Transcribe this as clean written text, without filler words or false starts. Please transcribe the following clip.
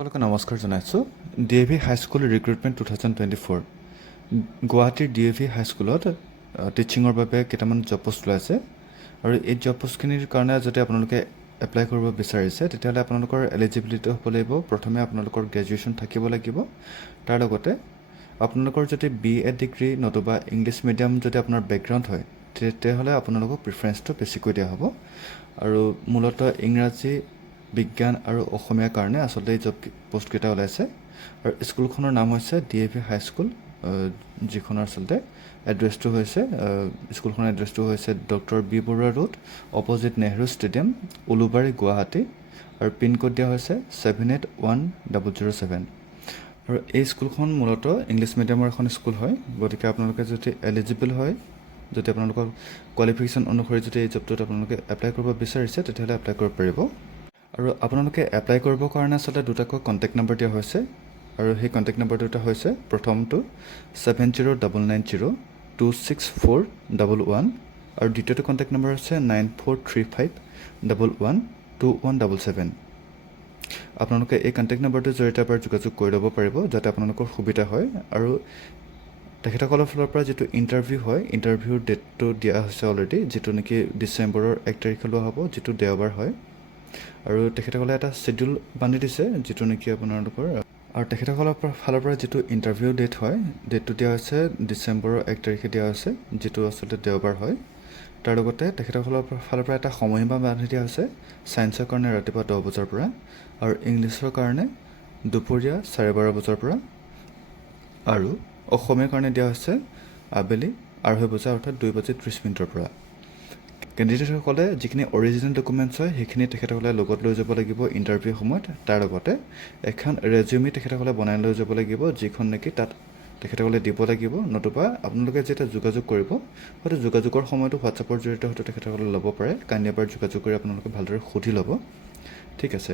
সকলোকে নমস্কাৰ জনাইছোঁ। DAV হাইস্কুল ৰিক্ৰুটমেণ্ট 2024 গুৱাহাটীৰ DAV হাইস্কুলত টিচিঙৰ বাবে কেইটামান জব পোষ্ট ওলাইছে আৰু এই জব পোষ্টখিনিৰ কাৰণে যদি আপোনালোকে এপ্লাই কৰিব বিচাৰিছে তেতিয়াহ'লে আপোনালোকৰ এলিজিবিলিটি হ'ব লাগিব। প্ৰথমে আপোনালোকৰ গ্ৰেজুৱেশ্যন থাকিব লাগিব। তাৰ লগতে আপোনালোকৰ যদি BA ডিগ্ৰী নতুবা ইংলিছ মিডিয়াম যদি আপোনাৰ বেকগ্ৰাউণ্ড হয় তেতিয়াহ'লে আপোনালোকক প্ৰিফাৰেঞ্চটো বেছিকৈ দিয়া হ'ব। আৰু মূলতঃ ইংৰাজী, বিজ্ঞান আৰু অসমীয়াৰ কাৰণে আচলতে এই জব পোষ্টকেইটা ওলাইছে। আৰু স্কুলখনৰ নাম হৈছে DAV হাইস্কুল, যিখনৰ আচলতে এড্ৰেছটো হৈছে স্কুলখনৰ এড্ৰেছটো হৈছে doctor B Barua road, opposite Nehru stadium, Ulubari, Guwahati. আৰু পিনক'ড দিয়া হৈছে 781007। আৰু এই স্কুলখন মূলতঃ ইংলিছ মিডিয়ামৰ এখন স্কুল হয়। গতিকে আপোনালোকে যদি এলিজিবল হয়, যদি আপোনালোকৰ কোৱালিফিকেশ্যন অনুসৰি যদি এই জবটোত আপোনালোকে এপ্লাই কৰিব বিচাৰিছে তেতিয়াহ'লে এপ্লাই কৰিব পাৰিব। আৰু আপোনালোকে এপ্লাই কৰিবৰ কাৰণে আচলতে দুটাকৈ কণ্টেক্ট নম্বৰ দিয়া হৈছে। আৰু সেই কণ্টেক্ট নম্বৰ দুটা হৈছে প্ৰথমটো 7099026411 আৰু দ্বিতীয়টো কণ্টেক্ট নম্বৰ হৈছে 9435112177। আপোনালোকে এই কণ্টেক্ট নম্বৰটোৰ জৰিয়তে এবাৰ যোগাযোগ কৰি ল'ব পাৰিব যাতে আপোনালোকৰ সুবিধা হয়। আৰু তেখেতসকলৰ ফালৰ পৰা যিটো ইণ্টাৰভিউ হয়, ইণ্টাৰভিউৰ ডেটটো দিয়া হৈছে অলৰেডি, যিটো নেকি ডিচেম্বৰৰ 1 তাৰিখে লোৱা হ'ব, যিটো দেওবাৰ হয়। আৰু তেখেতসকলে এটা শ্বেডিউল বান্ধি দিছে, যিটো নেকি আপোনালোকৰ আৰু তেখেতসকলৰ ফালৰ পৰা যিটো ইণ্টাৰভিউ ডেট হয়, ডেটটো দিয়া হৈছে ডিচেম্বৰৰ 1 তাৰিখে দিয়া হৈছে, যিটো আচলতে দেওবাৰ হয়। তাৰ লগতে তেখেতসকলৰ ফালৰ পৰা এটা সময়সীমা বান্ধি দিয়া হৈছে। ছায়েন্সৰ কাৰণে ৰাতিপুৱা 10 বজাৰ পৰা আৰু ইংলিছৰ কাৰণে দুপৰীয়া 12:30 বজাৰ পৰা আৰু অসমীয়াৰ কাৰণে দিয়া হৈছে আবেলি 2:30 বজা অৰ্থাৎ 2:30 পৰা। কেণ্ডিডেটসকলে যিখিনি অৰিজিনেল ডকুমেণ্টছ হয় সেইখিনি তেখেতসকলে লগত লৈ যাব লাগিব ইণ্টাৰভিউ সময়ত। তাৰ লগতে এখন ৰেজিউমি তেখেতসকলে বনাই লৈ যাব লাগিব, যিখন নেকি তাত তেখেতসকলে দিব লাগিব। নতুবা আপোনালোকে যেতিয়া যোগাযোগ কৰিব, হয়তো যোগাযোগৰ সময়তো হোৱাটছআপৰ জৰিয়তে হয়তো তেখেতসকলে ল'ব পাৰে। কাইণ্ডলি এবাৰ যোগাযোগ কৰি আপোনালোকে ভালদৰে সুধি ল'ব। ঠিক আছে।